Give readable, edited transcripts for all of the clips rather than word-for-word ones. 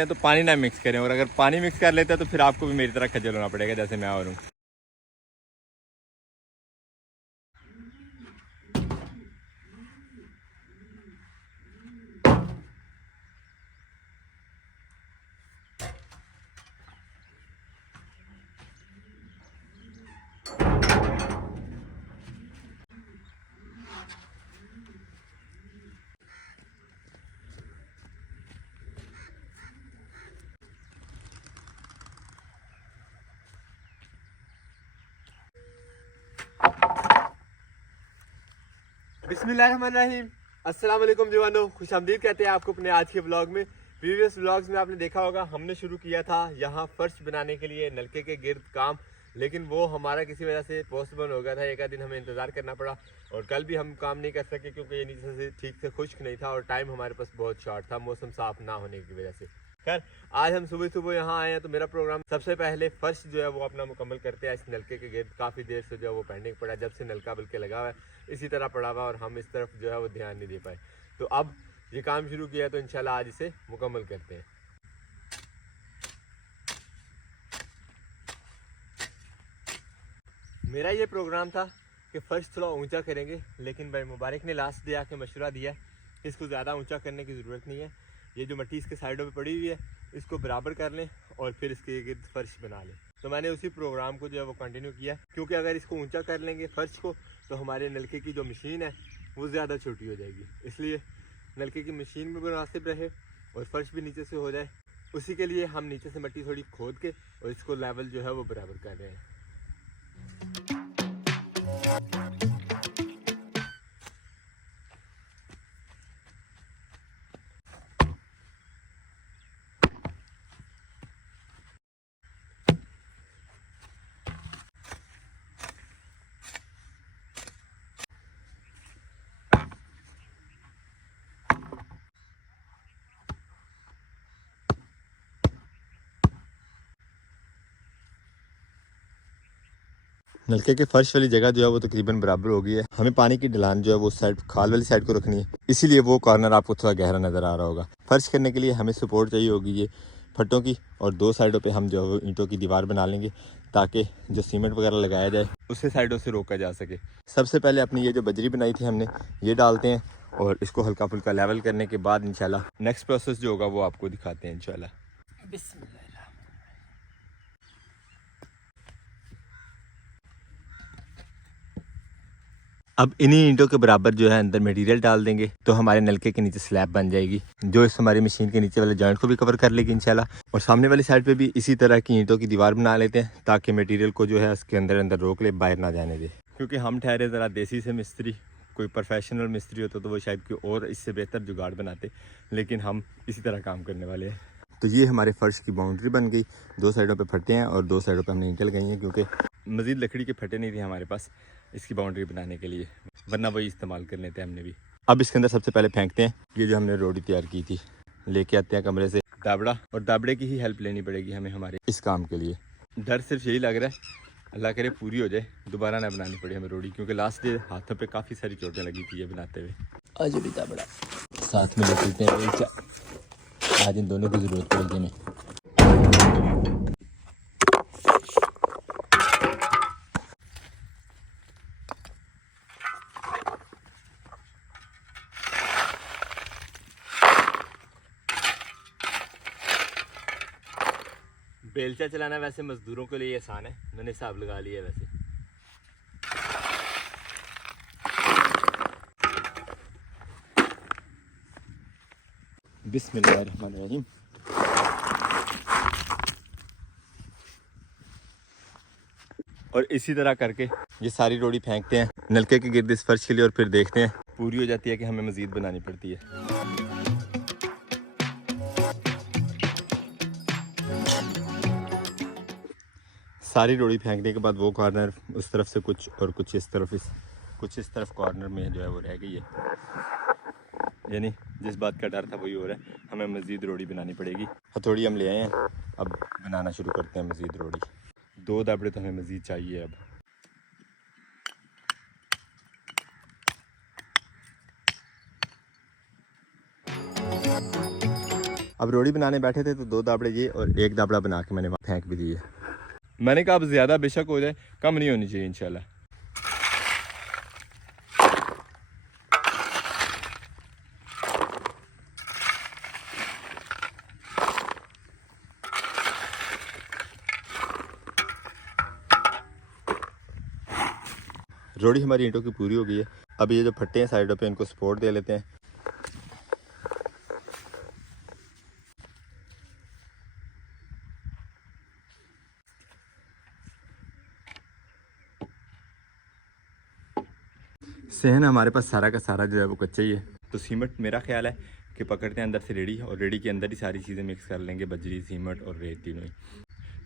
हैं तो पानी ना मिक्स करें, और अगर पानी मिक्स कर लेते हैं तो फिर आपको भी मेरी तरह खज्जल होना पड़ेगा जैसे मैं और हूँ। बिस्मिल्लाहिर्रहमानिर्रहीम, अस्सलाम वालेकुम जवानों, खुशामदीद कहते हैं आपको अपने आज के ब्लॉग में। प्रीवियस ब्लॉग्स में आपने देखा होगा हमने शुरू किया था यहाँ फर्श बनाने के लिए नलके के गिर्द काम, लेकिन वो हमारा किसी वजह से पोस्टपोन हो गया था। एक आध दिन हमें इंतज़ार करना पड़ा और कल भी हम काम नहीं कर सके क्योंकि ये नीचे से ठीक से खुश्क नहीं था और टाइम हमारे पास बहुत शॉर्ट था मौसम साफ़ ना होने की वजह से। खैर, आज हम सुबह सुबह यहाँ आए हैं तो मेरा प्रोग्राम सबसे पहले फर्श जो है वो अपना मुकम्मल करते हैं। इस नलके के गिर्द काफ़ी देर से जो है वो पेंडिंग पड़ा, जब से नलका बल्कि लगा हुआ है इसी तरह पड़ा हुआ और हम इस तरफ जो है वो ध्यान नहीं दे पाए। तो अब ये काम शुरू किया तो इंशाल्लाह आज इसे मुकम्मल करते हैं। मेरा ये प्रोग्राम था कि फर्श थोड़ा ऊंचा करेंगे, लेकिन भाई मुबारक ने लास्ट डे आके मशवरा दिया कि इसको ज़्यादा ऊंचा करने की ज़रूरत नहीं है। ये जो मिट्टी इसके साइडों पे पड़ी हुई है इसको बराबर कर लें और फिर इसके गिर्द फर्श बना लें। तो मैंने उसी प्रोग्राम को जो है वो कंटिन्यू किया, क्योंकि अगर इसको ऊंचा कर लेंगे फर्श को तो हमारे नलके की जो मशीन है वो ज़्यादा छोटी हो जाएगी। इसलिए नलके की मशीन भी मुनासिब रहे और फर्श भी नीचे से हो जाए, उसी के लिए हम नीचे से मिट्टी थोड़ी खोद के और इसको लेवल जो है वो बराबर कर रहे हैं। नलके के फर्श वाली जगह जो है वो तकरीबन बराबर हो गई है। हमें पानी की ढलान जो है वो साइड खाल वाली साइड को रखनी है, इसीलिए वो कॉर्नर आपको थोड़ा गहरा नज़र आ रहा होगा। फर्श करने के लिए हमें सपोर्ट चाहिए होगी ये फट्टों की, और दो साइडों पे हम जो है ईंटों की दीवार बना लेंगे ताकि जो सीमेंट वगैरह लगाया जाए उससे साइडों से रोका जा सके। सबसे पहले अपनी ये जो बजरी बनाई थी हमने ये डालते हैं और इसको हल्का फुल्का लेवल करने के बाद इंशाल्लाह नेक्स्ट प्रोसेस जो होगा वो आपको दिखाते हैं इंशाल्लाह। बिस्मिल्लाह। अब इन्हीं ईंटों के बराबर जो है अंदर मटेरियल डाल देंगे तो हमारे नलके के नीचे स्लैब बन जाएगी, जो इस हमारी मशीन के नीचे वाले जॉइंट को भी कवर कर लेगी इंशाल्लाह। और सामने वाली साइड पे भी इसी तरह की ईंटों की दीवार बना लेते हैं ताकि मटेरियल को जो है उसके अंदर अंदर रोक ले, बाहर ना जाने दे। क्योंकि हम ठहरे ज़रा देसी से मिस्त्री, कोई प्रोफेशनल मिस्त्री होता तो वो शायद कोई और इससे बेहतर जुगाड़ बनाते, लेकिन हम इसी तरह काम करने वाले हैं। तो ये हमारे फर्श की बाउंड्री बन गई, दो साइडों पे फटे हैं और दो साइडों पे हमने ईंटें लगाई हैं क्योंकि मज़ीद लकड़ी के फटे नहीं थे हमारे पास इसकी बाउंड्री बनाने के लिए, वरना वही इस्तेमाल कर लेते हैं हमने भी। अब इसके अंदर सबसे पहले फेंकते हैं ये जो हमने रोटी तैयार की थी, लेके आते हैं कमरे से दाबड़ा, और दाबड़े की ही हेल्प लेनी पड़ेगी हमें हमारे इस काम के लिए। डर सिर्फ यही लग रहा है अल्लाह करे पूरी हो जाए, दोबारा ना बनानी पड़े हमें रोटी, क्योंकि लास्ट डे हाथों पे काफ़ी सारी चोटें लगी थी ये बनाते हुए। आज भी दाबड़ा साथ में लेते हैं, आज इन दोनों की ज़रूरत पड़ेगी हमें। बेलचा चलाना वैसे मजदूरों के लिए आसान है, मैंने हिसाब लगा लिया है वैसे। बिस्मिल्लाहिर्रहमानिर्रहीम। और इसी तरह करके ये सारी रोटी फेंकते हैं नलके के गिर्द इस फर्श के लिए और फिर देखते हैं पूरी हो जाती है कि हमें मज़ीद बनानी पड़ती है। सारी रोटी फेंकने के बाद वो कॉर्नर उस तरफ से कुछ और कुछ इस तरफ कॉर्नर में जो है वो रह गई है, यानी जिस बात का डर था वही हो रहा है, हमें मज़ीद रोटी बनानी पड़ेगी। हथौड़ी हम ले आए हैं, अब बनाना शुरू करते हैं मज़ीद रोटी। दो दाबड़े तो हमें मज़ीद चाहिए। अब रोटी बनाने बैठे थे तो 2 दाबड़े ये और 1 दाबड़ा बना के मैंने वहाँ फेंक भी दिए। मैंने कहा अब ज़्यादा बेशक हो जाए, कम नहीं होनी चाहिए इंशाल्लाह। रोटी हमारी ईंटों की पूरी हो गई है। अब ये जो फट्टे हैं साइडों पे इनको सपोर्ट दे लेते हैं। सहन हमारे पास सारा का सारा जो है वो कच्चा ही है, तो सीमेंट मेरा ख्याल है कि पकड़ते हैं अंदर से रेडी, और रेडी के अंदर ही सारी चीज़ें मिक्स कर लेंगे, बजरी सीमेंट और रेत तीनों ही।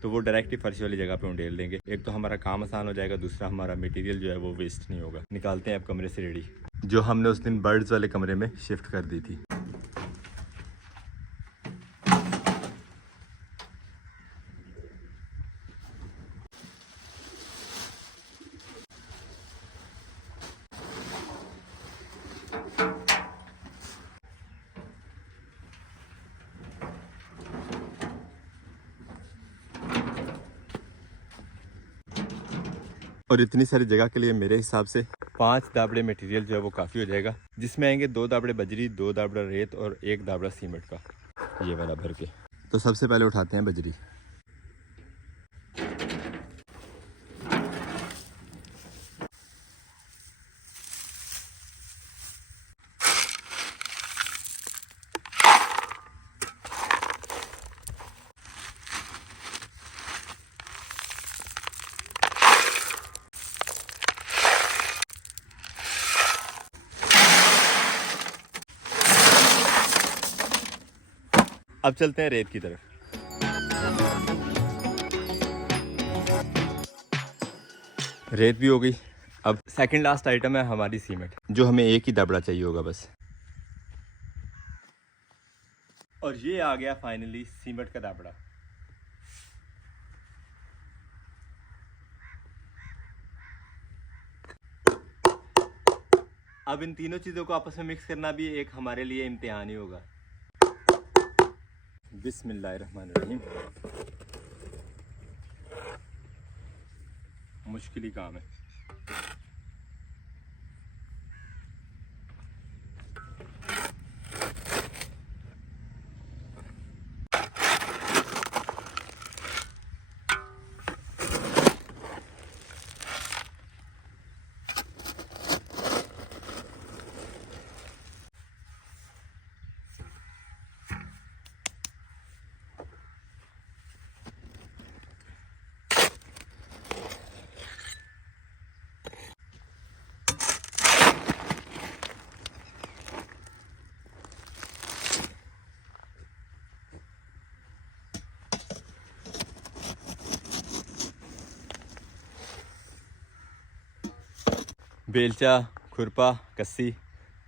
तो वो डायरेक्ट ही फर्श वाली जगह पे उंडेल देंगे। एक तो हमारा काम आसान हो जाएगा, दूसरा हमारा मटेरियल जो है वो वेस्ट नहीं होगा। निकालते हैं अब कमरे से रेडी, जो हमने उस दिन बर्ड्स वाले कमरे में शिफ्ट कर दी थी। और इतनी सारी जगह के लिए मेरे हिसाब से 5 दाबड़े मटेरियल जो है वो काफ़ी हो जाएगा, जिसमें आएंगे 2 दाबड़े बजरी, 2 दाबड़ा रेत और 1 दाबड़ा सीमेंट का, ये वाला भर के। तो सबसे पहले उठाते हैं बजरी। अब चलते हैं रेत की तरफ। रेत भी हो गई। अब सेकंड लास्ट आइटम है हमारी सीमेंट, जो हमें एक ही दबड़ा चाहिए होगा बस। और ये आ गया फाइनली सीमेंट का दबड़ा। अब इन तीनों चीज़ों को आपस में मिक्स करना भी एक हमारे लिए इम्तिहान ही होगा। बिस्मिल्लाहिर्रहमानिर्रहीम। मुश्किल ही काम है। बेलचा, खुरपा, कस्सी,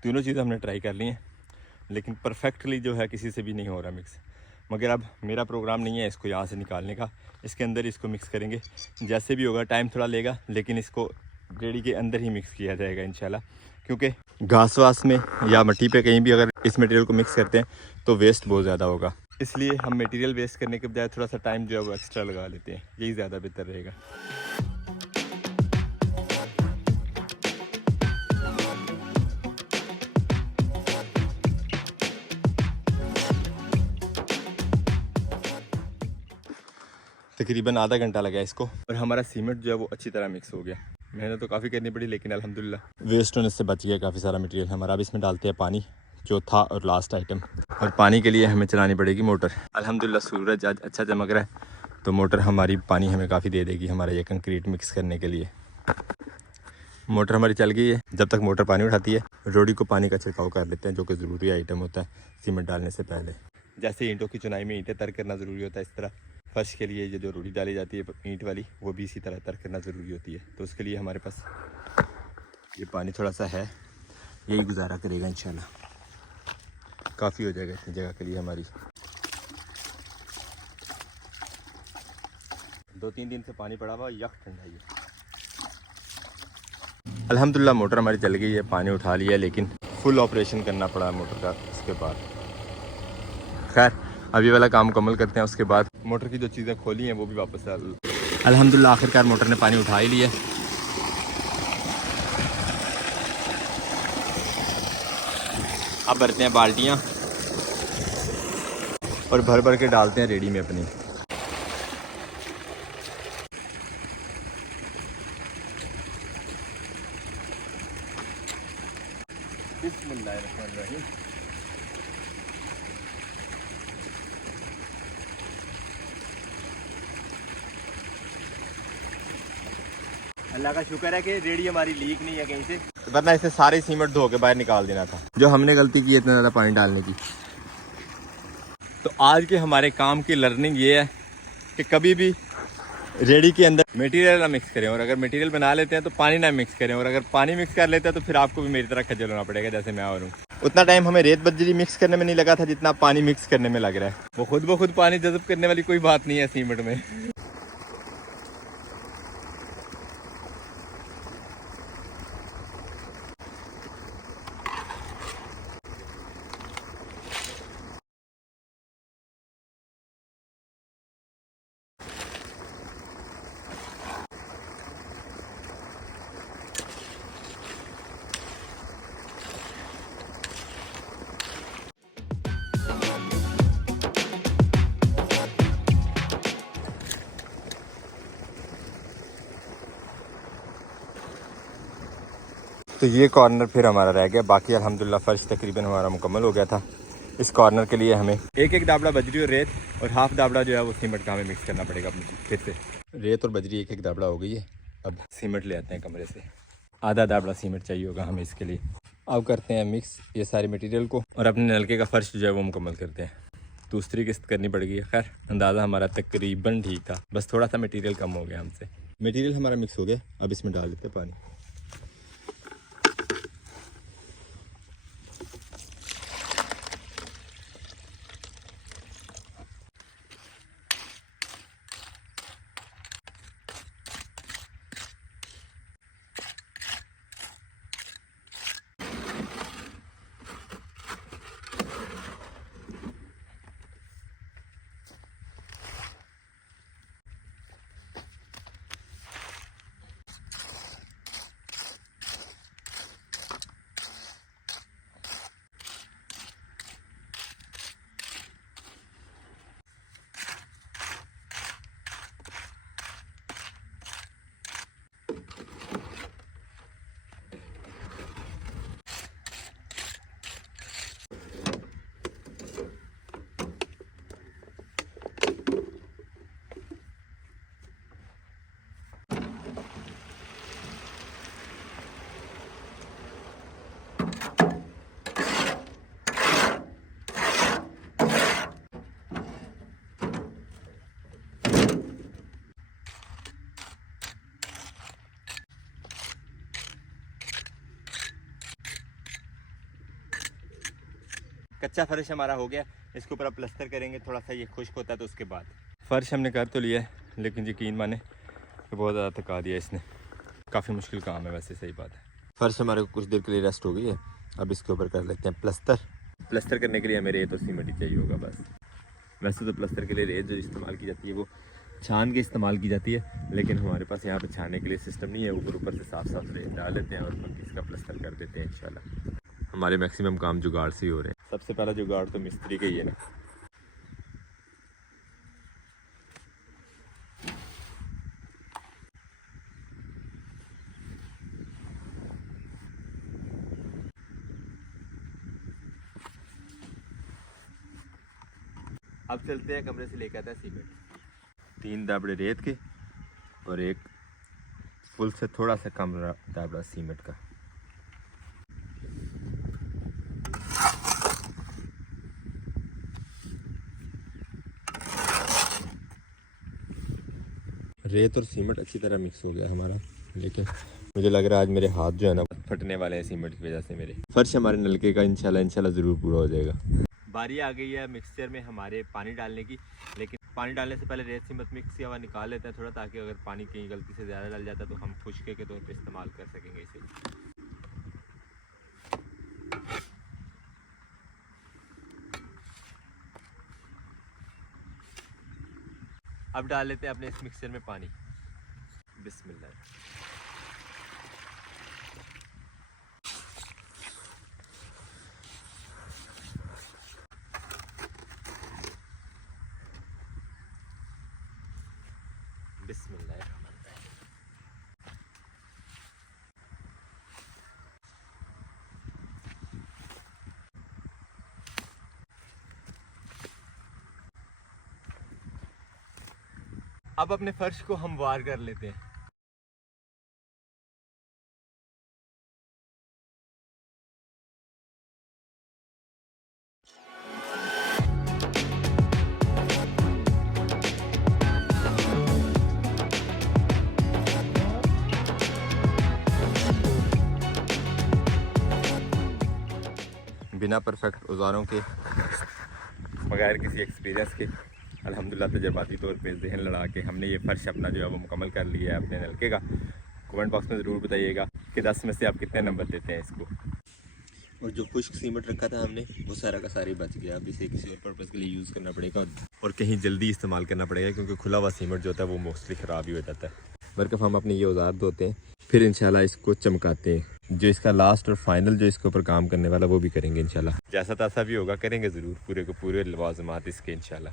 तीनों चीज़ें हमने ट्राई कर ली हैं, लेकिन परफेक्टली जो है किसी से भी नहीं हो रहा मिक्स। मगर अब मेरा प्रोग्राम नहीं है इसको यहाँ से निकालने का, इसके अंदर इसको मिक्स करेंगे। जैसे भी होगा, टाइम थोड़ा लेगा, लेकिन इसको रेडी के अंदर ही मिक्स किया जाएगा इंशाल्लाह। क्योंकि घास वास में या मिट्टी पे कहीं भी अगर इस मटेरियल को मिक्स करते हैं तो वेस्ट बहुत ज़्यादा होगा, इसलिए हम मटेरियल वेस्ट करने के बजाय थोड़ा सा टाइम जो है वो एक्स्ट्रा लगा लेते हैं, यही ज़्यादा बेहतर रहेगा। तकरीबन आधा घंटा लगा इसको, और हमारा सीमेंट जो है वो अच्छी तरह मिक्स हो गया। मेहनत तो काफ़ी करनी पड़ी, लेकिन अल्हम्दुलिल्लाह वेस्ट होने से बच गया काफ़ी सारा मटेरियल हमारा। अब इसमें डालते हैं पानी, चौथा और लास्ट आइटम। और पानी के लिए हमें चलानी पड़ेगी मोटर। अल्हम्दुलिल्लाह सूरज आज अच्छा चमक रहा है, तो मोटर हमारी पानी हमें काफ़ी दे देगी हमारा ये कंक्रीट मिक्स करने के लिए। मोटर हमारी चल गई है। जब तक मोटर पानी उठाती है, रोडी को पानी का छिड़काव कर लेते हैं, जो कि ज़रूरी आइटम होता है सीमेंट डालने से पहले। जैसे ईंटों की चुनाई में ईंटें तर करना ज़रूरी होता है, इस तरह फर्श के लिए ये जो रोटी डाली जाती है ईंट वाली, वो भी इसी तरह तर करना ज़रूरी होती है। तो उसके लिए हमारे पास ये पानी थोड़ा सा है, यही गुजारा करेगा इंशाल्लाह। काफ़ी हो जाएगा इतनी जगह के लिए हमारी। 2-3 दिन से पानी पड़ा हुआ, यख ठंडा ही है। अल्हम्दुलिल्लाह मोटर हमारी चल गई है, पानी उठा लिया है, लेकिन फुल ऑपरेशन करना पड़ा मोटर का इसके बाद। खैर अब ये वाला काम मुकम्मल करते हैं, उसके बाद मोटर की जो चीज़ें खोली हैं वो भी वापस अल्हम्दुलिल्लाह आखिरकार मोटर ने पानी उठा ही लिया। अब भरते हैं बाल्टियाँ और भर भर के डालते हैं रेडी में अपनी। बिस्मिल्लाहिर्रहमानिर्रहीम। अल्लाह का शुक्र है कि रेडी हमारी लीक नहीं है कहीं से, वरना इसे सारे सीमेंट धो के बाहर निकाल देना था। जो हमने गलती की इतना ज़्यादा पानी डालने की। तो आज के हमारे काम की लर्निंग ये है कि कभी भी रेडी के अंदर मटेरियल ना मिक्स करें, और अगर मटेरियल बना लेते हैं तो पानी ना मिक्स करें, और अगर पानी मिक्स कर लेते हैं तो फिर आपको भी मेरी तरह खज्जल होना पड़ेगा जैसे मैं और हूँ। उतना टाइम हमें रेत बजरी मिक्स करने में नहीं लगा था जितना पानी मिक्स करने में लग रहा है। वो खुद ब खुद पानी जज़ब करने वाली कोई बात नहीं है सीमेंट में। तो ये कॉर्नर फिर हमारा रह गया, बाकी अल्हम्दुलिल्लाह फ़र्श तकरीबन हमारा मुकम्मल हो गया था। इस कॉर्नर के लिए हमें एक दाबड़ा बजरी और रेत और हाफ दाबड़ा जो है वो सीमेंट का हमें मिक्स करना पड़ेगा अपनी फिर से। रेत और बजरी एक दाबड़ा हो गई है। अब सीमेंट ले आते हैं कमरे से, आधा दाबड़ा सीमेंट चाहिए होगा हमें इसके लिए। अब करते हैं मिक्स ये सारे मटेरियल को और अपने नलके का फ़र्श जो है वो मुकम्मल करते हैं। दूसरी किस्त करनी पड़ गई है, खैर अंदाज़ा हमारा तकरीबन ठीक था, बस थोड़ा सा मटेरियल कम हो गया हमसे। मटेरियल हमारा मिक्स हो गया, अब इसमें डाल देते हैं पानी। कच्चा फर्श हमारा हो गया, इसके ऊपर अब प्लस्तर करेंगे, थोड़ा सा ये खुश्क होता है तो उसके बाद। फ़र्श हमने कर तो लिया है, लेकिन यकीन माने कि बहुत ज़्यादा थका दिया इसने। काफ़ी मुश्किल काम है वैसे, सही बात है। फ़र्श हमारे को कुछ देर के लिए रेस्ट हो गई है, अब इसके ऊपर कर लेते हैं प्लस्तर। प्लस्तर करने के लिए हमें रेत और सीमेंट ही चाहिए होगा बस। वैसे तो प्लस्तर के लिए रेत जो इस्तेमाल की जाती है वो छान के इस्तेमाल की जाती है, लेकिन हमारे पास यहाँ पर छानने के लिए सिस्टम नहीं है। ऊपर से साफ साफ रेत डाल लेते हैं और बाकी इसका प्लस्तर कर देते हैं इंशाल्लाह। हमारे मैक्सिमम काम जुगाड़ से ही हो रहे हैं। सबसे पहला जुगाड़ तो मिस्त्री का ही है ना। अब चलते हैं कमरे से लेकर आते हैं सीमेंट। 3 दाबड़े रेत के और एक फुल से थोड़ा सा कम दाबड़ा सीमेंट का। रेत और सीमेंट अच्छी तरह मिक्स हो गया हमारा, लेकिन मुझे लग रहा है आज मेरे हाथ जो है ना फटने वाले हैं सीमेंट की वजह से। मेरे फर्श हमारे नलके का इंशाल्लाह ज़रूर पूरा हो जाएगा। बारी आ गई है मिक्सचर में हमारे पानी डालने की, लेकिन पानी डालने से पहले रेत सीमेंट मिक्स किया हुआ निकाल लेते हैं थोड़ा, ताकि अगर पानी कहीं गलती से ज़्यादा डल जाता तो हम खुश्के के तौर पर इस्तेमाल कर सकेंगे इसे। अब डाल लेते हैं अपने इस मिक्सचर में पानी। बिस्मिल्लाह। बिस्मिल्लाह। अब अपने फर्श को हमवार कर लेते हैं। बिना परफेक्ट औजारों के, बगैर किसी एक्सपीरियंस के, अल्हम्दुलिल्लाह तजर्बाती तौर पे जहन लड़ा के हमने ये फ़र्श अपना जो है वो मुकम्मल कर लिया है अपने नलके का। कमेंट बॉक्स में ज़रूर बताइएगा कि 10 में से आप कितने नंबर देते हैं इसको। और जो खुश्क सीमेंट रखा था हमने वो सारा का सारा ही बच गया। अब इसे किसी और पर्पज़ के लिए यूज़ करना पड़ेगा और कहीं जल्दी इस्तेमाल करना पड़ेगा, क्योंकि खुला हुआ सीमेंट जो होता है वो मोस्टली ख़राब ही हो जाता है। बरकफ हम अपने ये औजार धोते हैं, फिर इंशाल्लाह इसको चमकाते हैं। जो इसका लास्ट और फाइनल जो इसके ऊपर काम करने वाला वो भी करेंगे इंशाल्लाह। जैसा तैसा भी होगा करेंगे ज़रूर, पूरे को पूरे लवाज़मात इसके इंशाल्लाह।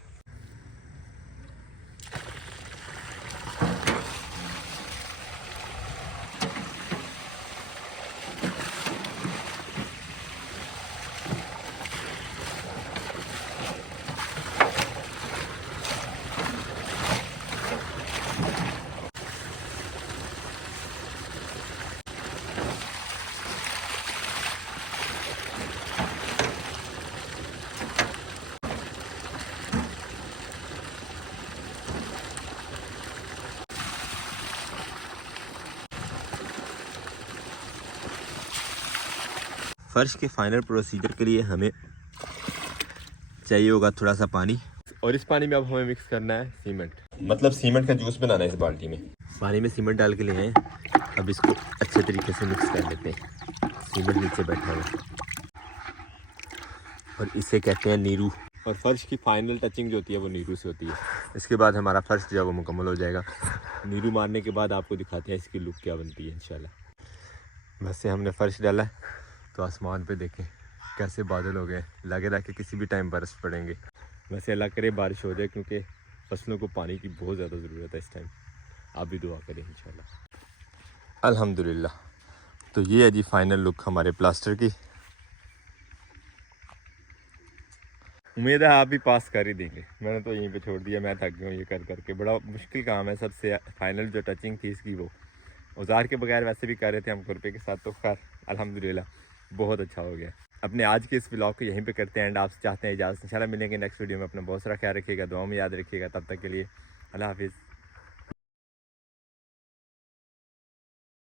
फ़र्श के फाइनल प्रोसीजर के लिए हमें चाहिए होगा थोड़ा सा पानी, और इस पानी में अब हमें मिक्स करना है सीमेंट, मतलब सीमेंट का जूस बनाना है। इस बाल्टी में पानी में सीमेंट डाल के लिए हैं। अब इसको अच्छे तरीके से मिक्स कर लेते हैं। सीमेंट नीचे बैठा हुआ और इसे कहते हैं नीरू। और फर्श की फाइनल टचिंग जो होती है वो नीरू से होती है। इसके बाद हमारा फर्श जो है वो मुकम्मल हो जाएगा। नीरू मारने के बाद आपको दिखाते हैं इसकी लुक क्या बनती है इंशाल्लाह। वैसे हमने फर्श डाला है तो आसमान पे देखें कैसे बादल हो गए, लगे रह के किसी भी टाइम बरस पड़ेंगे। वैसे अल्लाह करे बारिश हो जाए, क्योंकि फसलों को पानी की बहुत ज़्यादा ज़रूरत है इस टाइम। आप भी दुआ करें इंशाल्लाह। अल्हम्दुलिल्लाह। तो ये है जी फाइनल लुक हमारे प्लास्टर की। उम्मीद है आप भी पास कर ही देंगे। मैंने तो यहीं पे छोड़ दिया, मैं थक गया हूँ ये कर करके। बड़ा मुश्किल काम है। सबसे फाइनल जो टचिंग थी इसकी वो औजार के बगैर वैसे भी कर रहे थे हम खुरपे के साथ, तो खैर अल्हम्दुलिल्लाह बहुत अच्छा हो गया। अपने आज के इस व्लॉग को यहीं पे करते हैं एंड आपसे चाहते हैं इजाज़त। इंशाल्लाह मिलेंगे नेक्स्ट वीडियो में। अपना बहुत सारा ख्याल रखिएगा, दुआ में याद रखिएगा। तब तक के लिए अल्लाह हाफिज़।